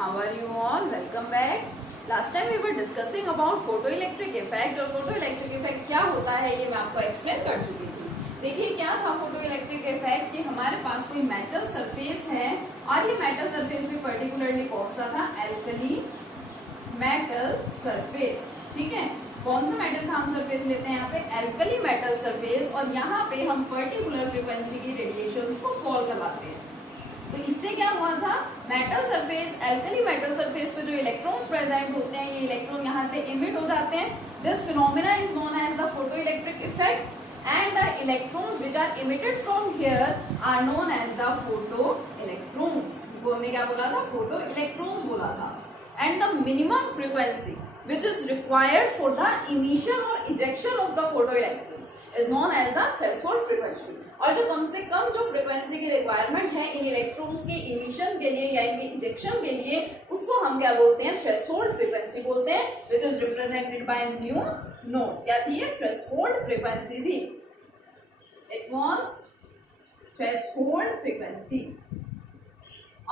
how are you all? Welcome back. Last time we were discussing about photoelectric effect और photoelectric effect क्या होता है ये मैं आपको एक्सप्लेन कर चुकी थी. देखिए क्या था photoelectric effect कि हमारे पास कोई मेटल सरफेस है और ये मेटल सरफेस भी पर्टिकुलरली कौन सा था, एल्कली मेटल सरफेस. ठीक है, कौन सा मेटल का हम सरफेस लेते हैं यहाँ पे, एल्कली मेटल सरफेस, और यहाँ पे हम पर्टिकुलर फ्रीक्वेंसी की रेडिएशंस को फॉल करवाते हैं. तो इससे क्या हुआ था, metal surface, alkali metal surface पे जो इलेक्ट्रॉन्स प्रेजेंट होते हैं ये इलेक्ट्रॉन यहाँ से इमिट हो जाते हैं. This phenomena is known as the photoelectric effect and the electrons which are emitted from here are known as the photoelectrons. हमने क्या बोला था, photoelectrons बोला था. And the minimum frequency which is required for the emission or ejection of the photoelectrons is known as the threshold frequency. और जो कम से कम जो फ्रीक्वेंसी की रिक्वायरमेंट है इन इलेक्ट्रॉन्स के इमिशन के लिए या इनके इजेक्शन के लिए, उसको हम क्या बोलते हैं, थ्रेशोल्ड फ्रीक्वेंसी बोलते हैं, which is represented by mu naught. क्या थी ये, थ्रेशोल्ड फ्रीक्वेंसी थी. It was threshold frequency.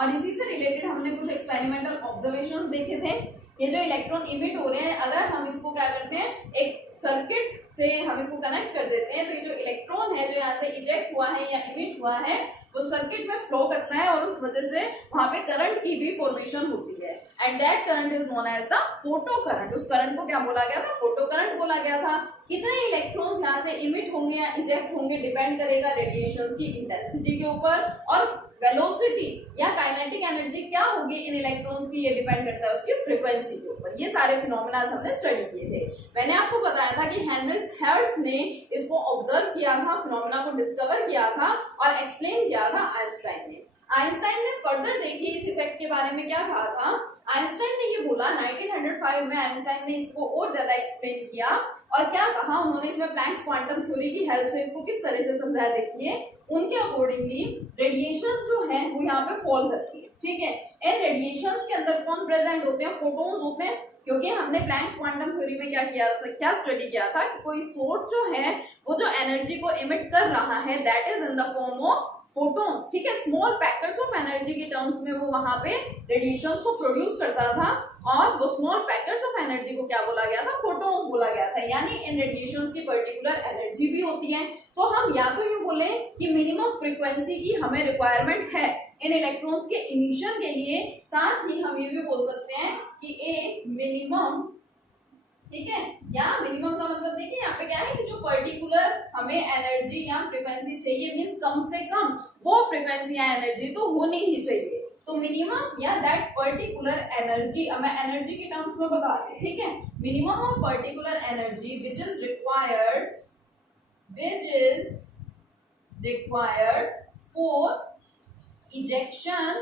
और इसी से रिलेटेड हमने कुछ एक्सपेरिमेंटल ऑब्जर्वेशन देखे थे. ये जो इलेक्ट्रॉन इमिट हो रहे हैं, अगर हम इसको क्या करते हैं, एक सर्किट से हम इसको कनेक्ट कर देते हैं, तो ये जो इलेक्ट्रॉन है जो यहाँ से इजेक्ट हुआ है या इमिट हुआ है वो सर्किट में फ्लो करता है और उस वजह से वहां पे करंट की भी फॉर्मेशन होती है. And that current is known as the photo current. उस करंट को क्या बोला गया था, फोटो करंट बोला गया था. कितने इलेक्ट्रॉन्स यहाँ से इमिट होंगे या इजेक्ट होंगे डिपेंड करेगा रेडिएशंस की इंटेंसिटी के ऊपर, और वेलोसिटी या काइनेटिक एनर्जी क्या होगी इन इलेक्ट्रॉन्स की, ये डिपेंड करता है उसकी फ्रीक्वेंसी के ऊपर. ये सारे फिनोमेना हमने स्टडी किए थे. मैंने आपको बताया था कि हेनरिच हर्ट्ज ने इसको ऑब्जर्व किया था, फिनोमेना को डिस्कवर किया था और एक्सप्लेन किया था आइंस्टाइन ने. आइंस्टाइन ने फर्दर देखिए इस इफेक्ट के बारे में क्या कहा था. आइंस्टाइन ने ये बोला 1905 में आइंस्टाइन ने इसको और ज्यादा एक्सप्लेन किया और क्या कहा उन्होंने, इसमें प्लैंक्स क्वांटम थ्योरी की हेल्प से इसको किस तरह से समझाया. देखिए उनके अकॉर्डिंगली रेडिएशंस जो हैं वो यहाँ पे फॉल करती है. ठीक है, इन रेडिएशंस के अंदर कौन प्रेजेंट होते हैं, फोटॉन्स होते हैं. क्योंकि हमने प्लैंक्स क्वांटम थ्योरी में क्या किया था, क्या स्टडी किया था कि कोई सोर्स जो है वो जो एनर्जी को इमिट कर रहा है that is in the form of photons. ठीक है, स्मॉल पैकेट्स ऑफ एनर्जी के टर्म्स में वो वहां पे रेडिएशंस को प्रोड्यूस करता था और वो स्मॉल पैकेट्स ऑफ एनर्जी को क्या बोला गया था, फोटॉन्स बोला गया था. यानी इन रेडिएशंस की पर्टिकुलर एनर्जी भी होती है. तो हम या तो यूं बोले कि मिनिमम फ्रीक्वेंसी की हमें रिक्वायरमेंट है इन इलेक्ट्रॉन्स के इमिशन के लिए, साथ ही हम ये भी बोल सकते हैं कि ए मिनिमम. ठीक है, या मिनिमम का मतलब देखिए यहाँ पे क्या है कि जो पर्टिकुलर हमें एनर्जी या फ्रीक्वेंसी चाहिए, मींस कम से कम वो फ्रीक्वेंसी या एनर्जी तो होनी ही चाहिए. तो मिनिमम या दैट पर्टिकुलर एनर्जी, अब मैं एनर्जी के टर्म्स में बता रही हूँ. ठीक है, minimum of particular energy which is required for ejection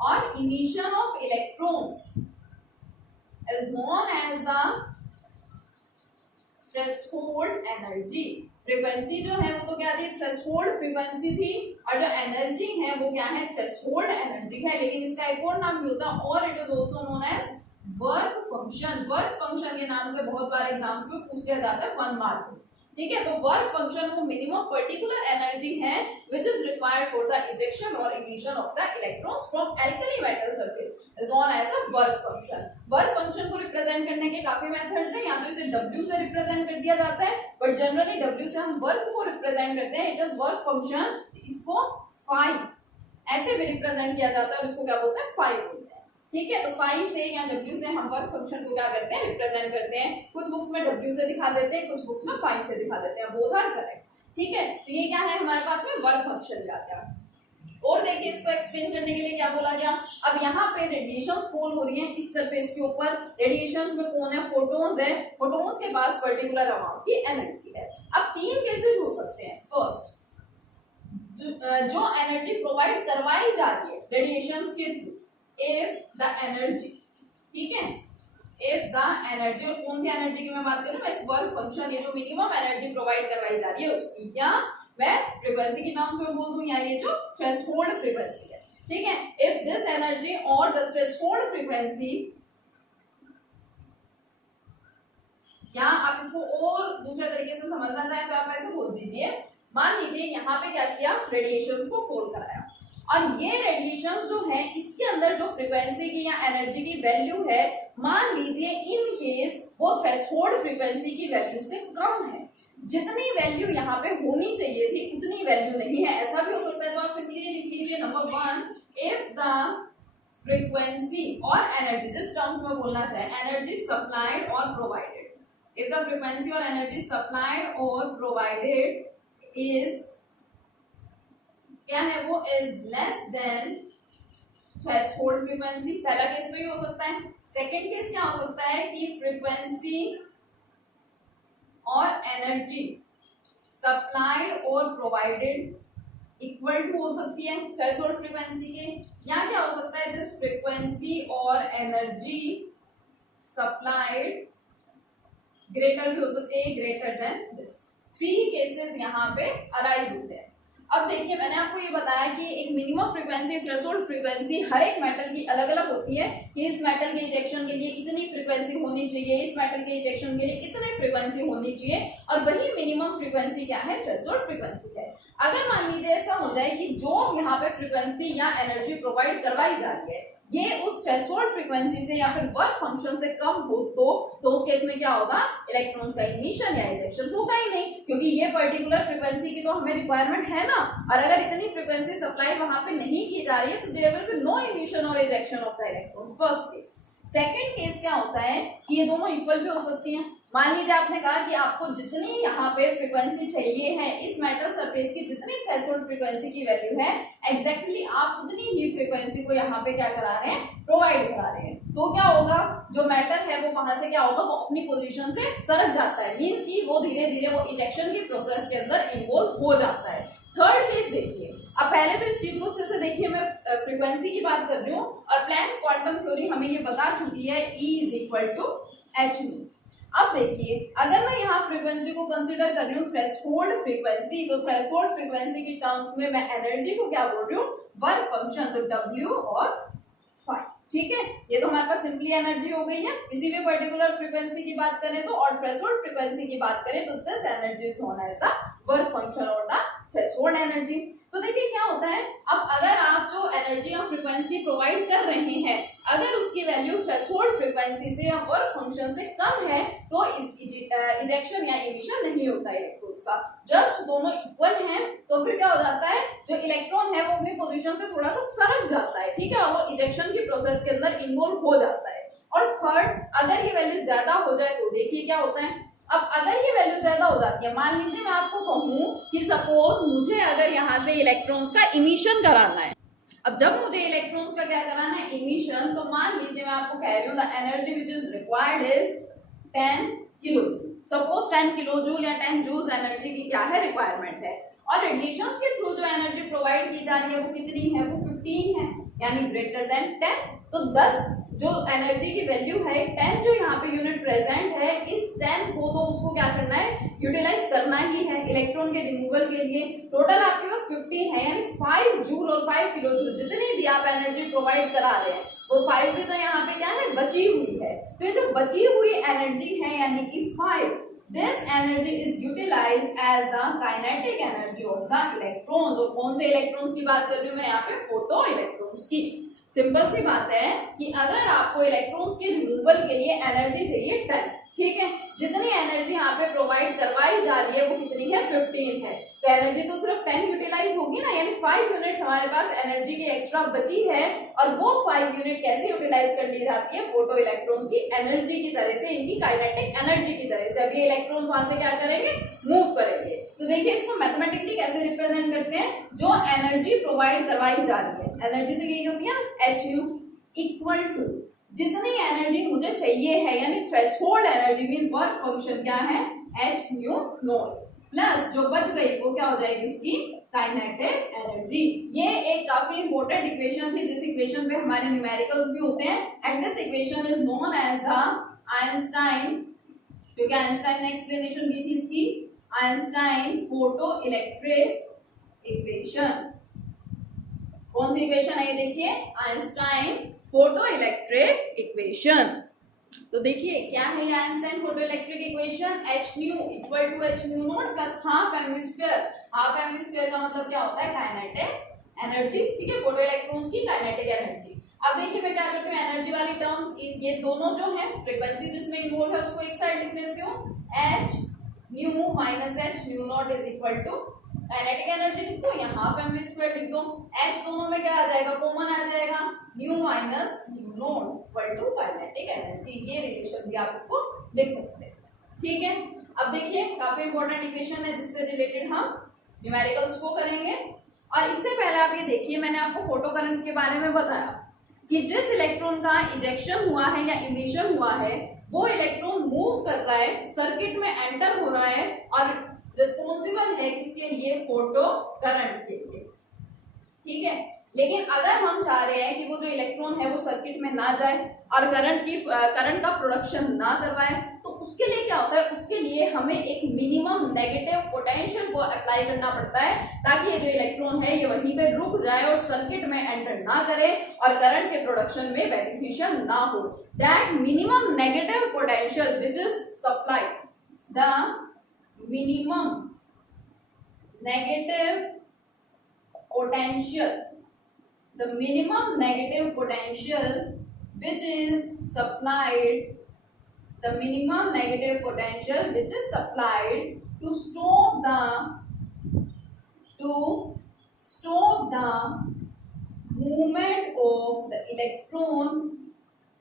और emission of electrons is known as the threshold energy. Frequency जो है वो तो क्या थी, थ्रेशोल्ड फ्रीक्वेंसी थी, और जो एनर्जी है वो क्या है, थ्रेशोल्ड एनर्जी है. लेकिन इसका एक और नाम भी होता है और it is also known as work function. Work function के नाम से बहुत बार एग्जाम्स में पूछ लिया जाता है 1 मार्क. ठीक है, तो वर्क फंक्शन वो मिनिमम पर्टिकुलर एनर्जी है which is required for the ejection और emission of the electrons from alkali metal surface is known as a work function. Work function को रिप्रेजेंट करने के काफी मेथड्स हैं. या तो इसे W से रिप्रेजेंट कर दिया जाता है, बट जनरली W से हम वर्क को रिप्रेजेंट करते हैं. It is work function. इसको फाई ऐसे भी रिप्रेजेंट किया जाता है और इसको क्या बोलते हैं, फाई बोलते हैं. ठीक है, तो फाई से या W से हम वर्क फंक्शन को क्या करते हैं, रिप्रेजेंट करते हैं. कुछ बुक्स में W से दिखा देते हैं, कुछ बुक्स में फाई से दिखा देते हैं. Both are correct. ठीक है, तो ये क्या है हमारे पास में वर्क फंक्शन जाता है. और देखिए इसको एक्सप्लेन करने के लिए क्या बोला गया. अब यहाँ पे रेडिएशंस फॉल हो रही हैं इस सरफेस के ऊपर. रेडिएशंस में कौन है, फोटॉन्स है. फोटॉन्स के पास पर्टिकुलर अमाउंट की एनर्जी है. अब 3 केसेस हो सकते हैं. फर्स्ट, जो एनर्जी प्रोवाइड करवाई जा रही है रेडिएशंस के थ्रू, if the energy. ठीक है, if the energy, और कौन सी एनर्जी की मैं बात कर रही हूँ, इस वर्क फंक्शन, ये जो मिनिमम एनर्जी प्रोवाइड करवाई जा रही है उसकी क्या मैं फ्रीक्वेंसी के नाम से बोल दूं, या ये जो थ्रेशोल्ड फ्रीक्वेंसी है. ठीक है, if this energy or the threshold frequency, या आप इसको और दूसरे तरीके से समझना चाहें तो आप ऐसे बोल दीजिए. मान लीजिए यहाँ पे क्या किया, रेडिएशंस को फॉल कराया और ये रेडिएशंस जो है इसके अंदर जो फ्रीक्वेंसी की या एनर्जी की वैल्यू है, मान लीजिए इन केस वो थ्रेशोल्ड फ्रीक्वेंसी की वैल्यू से कम है, जितनी वैल्यू यहाँ पे होनी चाहिए थी उतनी वैल्यू नहीं है, ऐसा भी हो सकता है। तो आप सिंपली लिख लीजिए नंबर 1, इफ द फ्रीक्वेंसी और एनर्जी, जिस टर्म्स में बोलना चाहे, एनर्जी सप्लाइड और प्रोवाइडेड, इफ द फ्रीक्वेंसी और एनर्जी सप्लाइड और प्रोवाइडेड इज, क्या है वो, is less than threshold frequency. पहला केस तो ये हो सकता है। सेकंड केस क्या हो सकता है कि फ्रीक्वेंसी और एनर्जी सप्लाइड और प्रोवाइडेड इक्वल टू हो सकती है थ्रेशोल्ड फ्रीक्वेंसी के, या क्या हो सकता है, दिस फ्रीक्वेंसी और एनर्जी सप्लाइड ग्रेटर भी हो सकती है, ग्रेटर देन दिस। 3 केसेस यहाँ पे अराइज होते हैं। अब देखिए मैंने आपको ये बताया कि एक मिनिमम फ्रीक्वेंसी, थ्रेशोल्ड फ्रीक्वेंसी हर एक मेटल की अलग अलग होती है कि इस मेटल के इजेक्शन के लिए इतनी फ्रीक्वेंसी होनी चाहिए, इस मेटल के इजेक्शन के लिए इतनी फ्रीक्वेंसी होनी चाहिए, और वही मिनिमम फ्रीक्वेंसी क्या है, थ्रेशोल्ड फ्रीक्वेंसी है। अगर मान लीजिए ऐसा हो जाए कि जो यहाँ पे फ्रीक्वेंसी या एनर्जी प्रोवाइड करवाई जा रही है ये उस थ्रेशोल्ड फ्रीक्वेंसी से या फिर वर्क फंक्शन से कम हो, तो उस केस में क्या होगा, इलेक्ट्रॉन्स का इमिशन या इजेक्शन होगा ही नहीं, क्योंकि ये पर्टिकुलर फ्रीक्वेंसी की तो हमें रिक्वायरमेंट है ना। और अगर इतनी फ्रीक्वेंसी सप्लाई वहां पे नहीं की जा रही है तो there will be no emission और ejection of the electrons, first case. Second case क्या होता है कि ये दोनों इक्वल भी हो सकती हैं। मान लीजिए आपने कहा कि आपको जितनी यहाँ पे फ्रीक्वेंसी चाहिए है, इस मेटल सरफेस की जितनी थ्रेशोल्ड फ्रीक्वेंसी की वैल्यू है, एग्जैक्टली आप उतनी ही फ्रीक्वेंसी को यहाँ पे क्या करा रहे हैं, प्रोवाइड करा रहे हैं। तो क्या होगा, जो मेटल है वो वहां से क्या होगा, वो अपनी पोजीशन से सरक जाता है, मींस कि वो धीरे धीरे वो इजेक्शन की प्रोसेस के अंदर इन्वॉल्व हो जाता है। थर्ड केस देखिए, अब पहले तो इस चीज को अच्छे से देखिए, मैं फ्रीक्वेंसी की बात कर रही हूँ और प्लैंक्स क्वांटम थ्योरी हमें ये बता चुकी है E is equal to h nu. अब देखिए अगर मैं यहाँ फ्रीक्वेंसी को कंसीडर कर रही हूँ थ्रेशोल्ड फ्रीक्वेंसी, तो थ्रेशोल्ड फ्रीक्वेंसी की टर्म्स में मैं एनर्जी को क्या बोल रही हूँ, वर्क फंक्शन, तो W और फाई, ठीक है। ये तो हमारे पास सिंपली एनर्जी हो गई है। किसी भी पर्टिकुलर फ्रीक्वेंसी की बात करें तो, और थ्रेशोल्ड फ्रीक्वेंसी की बात करें तो this energy is known as the work function और द थ्रेशोल्ड एनर्जी। तो देखिए क्या होता है, अब अगर आप जो एनर्जी और फ्रीक्वेंसी प्रोवाइड कर रहे हैं, अगर उसकी वैल्यू थ्रेशोल्ड फ्रीक्वेंसी से या वर्क फंक्शन से कम है तो इजेक्शन या इमिशन नहीं होता है इलेक्ट्रॉन्स का, जस्ट दोनों इक्वल हैं। तो फिर क्या हो जाता है, जो इलेक्ट्रॉन है वो अपनी पोजीशन से थोड़ा सा सरक जाता है, ठीक है, और वो इजेक्शन की प्रोसेस के अंदर इन्वॉल्व हो जाता है। और थर्ड, अगर ये वैल्यू ज्यादा हो जाए तो देखिए क्या होता है, अब अगर ये वैल्यू ज्यादा हो जाती है, मान लीजिए मैं आपको कहूँ कि सपोज मुझे अगर यहाँ से इलेक्ट्रॉन्स का इमिशन कराना है, अब जब मुझे इलेक्ट्रॉन्स का क्या कराना है, इमिशन, तो मान लीजिए मैं आपको कह रही हूँ the energy which is required is 10 kilo joule, suppose 10 kilo joule या 10 जूल्स एनर्जी की क्या है, रिक्वायरमेंट है। और रेडिएशंस के थ्रू जो एनर्जी प्रोवाइड की जा रही है वो कितनी है, वो 15 है, यानी ग्रेटर देन 10। तो 10 जो एनर्जी की वैल्यू है, 10 जो यहाँ पे यूनिट प्रेजेंट है, इस 10 को तो उसको क्या करना है, यूटिलाइज करना ही है इलेक्ट्रॉन के रिमूवल के लिए। टोटल आपके पास 15 है, यानी 5 जूल और 5 किलो जूल जितनी भी आप एनर्जी प्रोवाइड करा रहे हैं वो 5 भी तो यहाँ पे क्या है, बची हुई है। तो ये जो बची हुई एनर्जी है यानी कि 5, this energy is utilized as the kinetic energy of the electrons। और कौन से इलेक्ट्रॉन्स की बात कर रही हूँ मैं यहाँ पे, फोटो इलेक्ट्रॉन्स की। सिंपल सी बात है कि अगर आपको इलेक्ट्रॉन्स के रिमूवल के लिए एनर्जी चाहिए 10, ठीक है, जितनी एनर्जी यहाँ पे प्रोवाइड करवाई जा रही है वो कितनी है, 15 है, तो एनर्जी तो सिर्फ 10 यूटिलाइज होगी ना, यानी 5 यूनिट्स हमारे पास एनर्जी की एक्स्ट्रा बची है। और वो 5 यूनिट कैसे यूटिलाइज कर ली जाती है, फोटो इलेक्ट्रॉन्स की एनर्जी की तरह से, इनकी काइनेटिक एनर्जी की तरह से। अब ये इलेक्ट्रॉन्स वहां से क्या करेंगे, मूव करेंगे। तो देखिए इसको मैथमेटिकली कैसे रिप्रेजेंट करते हैं, जो एनर्जी प्रोवाइड करवाई जा रही है, एनर्जी तो यही होती है ना, एच यू इक्वल टू जितनी एनर्जी मुझे चाहिए है, यानी threshold energy means work function क्या है, एच न्यू नॉट, प्लस जो बच गई वो क्या हो जाएगी, उसकी काइनेटिक एनर्जी। ये एक काफी इंपॉर्टेंट इक्वेशन थी, जिस इक्वेशन पे हमारे न्यूमेरिकल्स भी होते हैं, and this equation is known as the Einstein, क्योंकि आइंस्टाइन ने एक्सप्लेनेशन दी थी इसकी, आइंस्टाइन फोटो इलेक्ट्रिक इक्वेशन। कौन सी इक्वेशन है ये देखिए, आइंस्टाइन फोटो इलेक्ट्रिक इक्वेशन। तो देखिए क्या है ये Einstein photo electric equation, h nu equal to h nu not plus half m v square. Half m v square का मतलब क्या होता है, काइनेटिक एनर्जी, ठीक है, फोटो इलेक्ट्रॉन्स की काइनेटिक एनर्जी। अब देखिए मैं क्या करती हूँ, एनर्जी वाली टर्म्स ये दोनों जो है फ्रीक्वेंसी जिसमें इन्वॉल्व है उसको एक साइड लिख लेती हूँ, h nu minus h nu not is equal to kinetic energy लिख दो, यहाँ हाफ mv स्क्वायर लिख दो, h दोनों में क्या आ जाएगा, कॉमन आ जाएगा, nu minus nu not equal to kinetic energy, ये रिलेशन भी आप इसको लिख सकते हैं, ठीक है। अब देखिए काफी इंपॉर्टेंट इक्वेशन है जिससे रिलेटेड हम न्यूमेरिकल्स को करेंगे। और इससे पहले आप ये देखिए मैंने आपको फोटो करंट के बारे में बताया कि जिस इलेक्ट्रॉन का इजेक्शन हुआ है या इमिशन हुआ है वो इलेक्ट्रॉन मूव कर रहा है, सर्किट में एंटर हो रहा है और रिस्पॉन्सिबल है किसके लिए, फोटो करंट के लिए, ठीक है। लेकिन अगर हम चाह रहे हैं कि वो जो इलेक्ट्रॉन है वो सर्किट में ना जाए और करंट का प्रोडक्शन ना करवाए, तो उसके लिए क्या होता है, उसके लिए हमें एक मिनिमम नेगेटिव पोटेंशियल को अप्लाई करना पड़ता है ताकि ये जो इलेक्ट्रॉन है ये वहीं पे रुक जाए और सर्किट में एंटर ना करे और करंट के प्रोडक्शन में बेनिफिशियल ना हो। That minimum negative potential which is supplied, the minimum negative potential, the minimum negative potential which is supplied, the minimum negative potential which is supplied to stop the movement of the electron,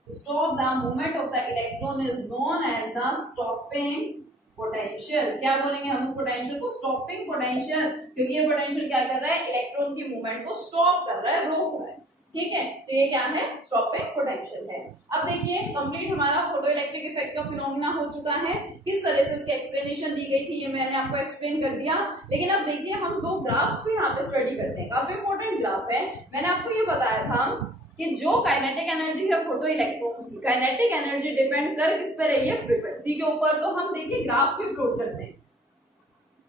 to stop the movement of the electron is known as the stopping potential. क्या बोलेंगे हम उस potential को, stopping potential, क्योंकि ये potential क्या कर रहा है, इलेक्ट्रॉन की मूवमेंट को स्टॉप कर रहा है, रोक रहा है, ठीक है। तो ये क्या है, स्टॉपिंग पोटेंशियल है। अब देखिए कंप्लीट हमारा फोटो इलेक्ट्रिक इफेक्ट का फिनोमिना हो चुका है, किस तरह से उसकी एक्सप्लेनेशन दी गई थी ये मैंने आपको एक्सप्लेन कर दिया। लेकिन अब देखिए हम दो ग्राफ्स भी यहाँ पे स्टडी करते हैं, काफी इंपॉर्टेंट ग्राफ है। मैंने आपको ये बताया था कि जो काइनेटिक एनर्जी है फोटो इलेक्ट्रॉन्स की, काइनेटिक एनर्जी डिपेंड कर किस पर रही है, फ्रीक्वेंसी के ऊपर। तो हम देखिए ग्राफ भी प्लॉट करते हैं,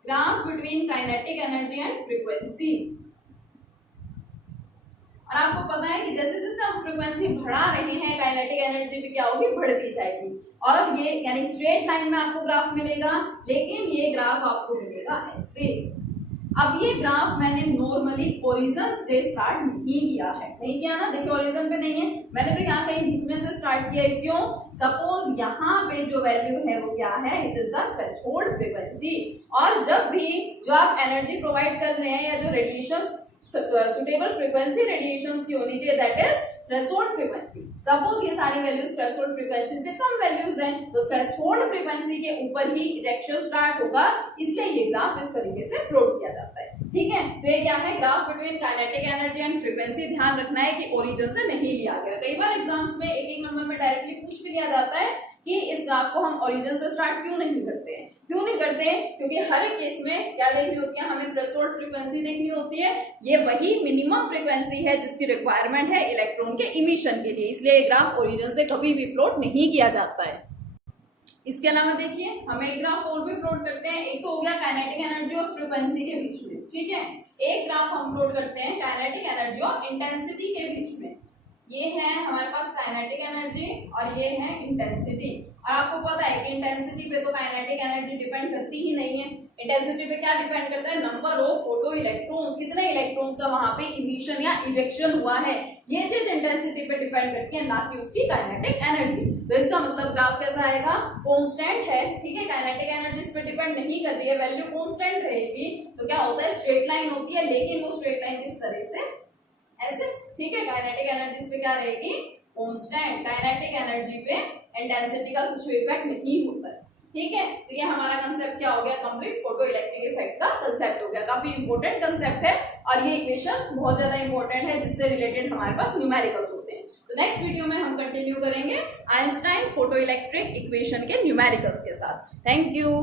graph between kinetic energy and frequency. और आपको पता है कि जैसे जैसे हम फ्रीक्वेंसी बढ़ा रहे हैं काइनेटिक एनर्जी भी क्या होगी, बढ़ती जाएगी। और ये यानी स्ट्रेट लाइन में आपको ग्राफ मिलेगा, लेकिन ये ग्राफ आपको मिलेगा ऐसे। अब ये ग्राफ मैंने नॉर्मली ओरिजिन से स्टार्ट नहीं किया है, नहीं किया ना, देखिए ओरिजिन पे नहीं है, मैंने तो यहाँ कहीं बीच में से स्टार्ट किया है। क्यों, सपोज यहाँ पे जो वैल्यू है वो क्या है, it is the threshold frequency. और जब भी जो आप एनर्जी प्रोवाइड कर रहे हैं या जो रेडिएशन सुटेबल फ्रीक्वेंसी रेडिएशंस की होनी चाहिए, that is threshold frequency. Suppose ये सारी वैल्यूज थ्रेशोल्ड फ्रीक्वेंसी से कम वैल्यूज हैं, तो थ्रेशोल्ड फ्रीक्वेंसी के ऊपर ही इजेक्शन स्टार्ट होगा, इसलिए ये ग्राफ इस तरीके से प्लॉट किया जाता है, ठीक है। तो ये क्या है, graph between kinetic energy and frequency. ध्यान रखना है कि ओरिजिन से नहीं लिया गया। कई बार एग्जाम्स में एक एक नंबर में डायरेक्टली पूछ भी लिया जाता है कि इस ग्राफ को हम ओरिजिन से स्टार्ट क्यों नहीं करते हैं, क्यों नहीं करते हैं, क्योंकि हर एक केस में क्या देखनी होती है, हमें थ्रेशोल्ड फ्रीक्वेंसी देखनी होती है। ये वही मिनिमम फ्रीक्वेंसी है जिसकी रिक्वायरमेंट है इलेक्ट्रॉन के इमिशन के लिए, इसलिए ये ग्राफ ओरिजिन से कभी भी प्लॉट नहीं किया जाता है। इसके अलावा देखिए हम एक ग्राफ और भी प्लॉट करते हैं। एक तो हो गया काइनेटिक एनर्जी और फ्रीक्वेंसी के बीच में, ठीक है। एक ग्राफ हम प्लॉट करते हैं काइनेटिक एनर्जी और इंटेंसिटी के बीच में। ये है हमारे पास काइनेटिक एनर्जी और ये है इंटेंसिटी। और आपको पता है कि इंटेंसिटी पे तो काइनेटिक एनर्जी डिपेंड करती ही नहीं है। इंटेंसिटी पे क्या डिपेंड करता है, नंबर ऑफ फोटो इलेक्ट्रॉन्स, कितने इलेक्ट्रॉन्स का वहां पे इमिशन या इजेक्शन हुआ है, ये चीज इंटेंसिटी पे डिपेंड करती है, ना कि उसकी काइनेटिक एनर्जी। तो इसका मतलब ग्राफ कैसा आएगा, कांस्टेंट है, ठीक है। काइनेटिक एनर्जी इस पे डिपेंड नहीं कर रही है, वैल्यू कांस्टेंट रहेगी। तो क्या होता है, स्ट्रेट लाइन होती है, लेकिन वो स्ट्रेट लाइन किस तरह से, ऐसे, ठीक है। काइनेटिक एनर्जी इस पे क्या रहेगी, कांस्टेंट। काइनेटिक एनर्जी पे इंटेंसिटी का कुछ इफेक्ट नहीं होता है, ठीक है। तो ये हमारा कंसेप्ट क्या हो गया, कंप्लीट फोटो इलेक्ट्रिक इफेक्ट का कंसेप्ट हो गया। काफी इंपॉर्टेंट कंसेप्ट है और ये इक्वेशन बहुत ज्यादा इंपॉर्टेंट है जिससे रिलेटेड हमारे पास न्यूमेरिकल्स होते हैं। तो नेक्स्ट वीडियो में हम कंटिन्यू करेंगे आइंस्टाइन फोटो इलेक्ट्रिक इक्वेशन के न्यूमेरिकल्स के साथ। Thank you.